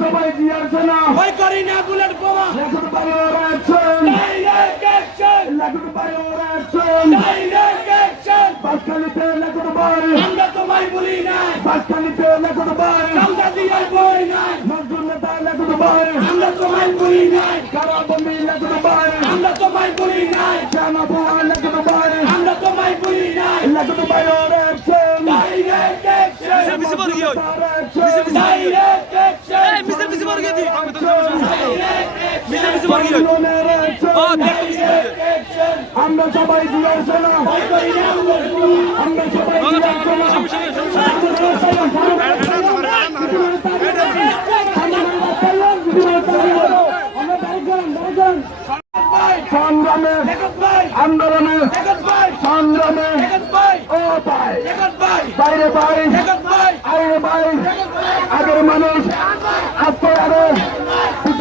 सबै जीयर छे ना ओय करिना गुलेट बोवा लगुड पर ओर छे दै नेक एक्शन लगुड पर ओर छे दै नेक एक्शन बास खाली ते लगुड बोवा हमरा तो माइ बुली नै बास खाली ते लगुड बोवा हमरा दीय कोइ नै मखुम नता लगुड बोवा हमरा तो माइ बुली नै खराब बली लगुड बोवा Mide bizi var geldi. Mide bizi var geliyor. Aa bekle bizi. Hamza çabayı Sandrami, Andrami, Sandrami, Opay, Bayre Bay, Ayre Bay, Agarmanı,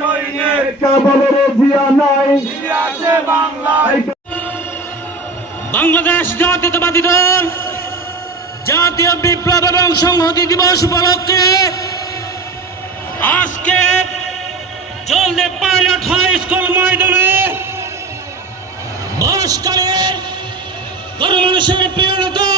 সৈন্যের কাবলের জিয়া নাই আছে বাংলা বাংলাদেশ জাতীয়তাবাদী দল জাতীয় বিপ্লব এবং সংহতি দিবস উপলক্ষে আজকে চলতে পাইলট হাই স্কুল ময়দানে বয়সকালে কর্মানুষ্ঠানে প্রিয়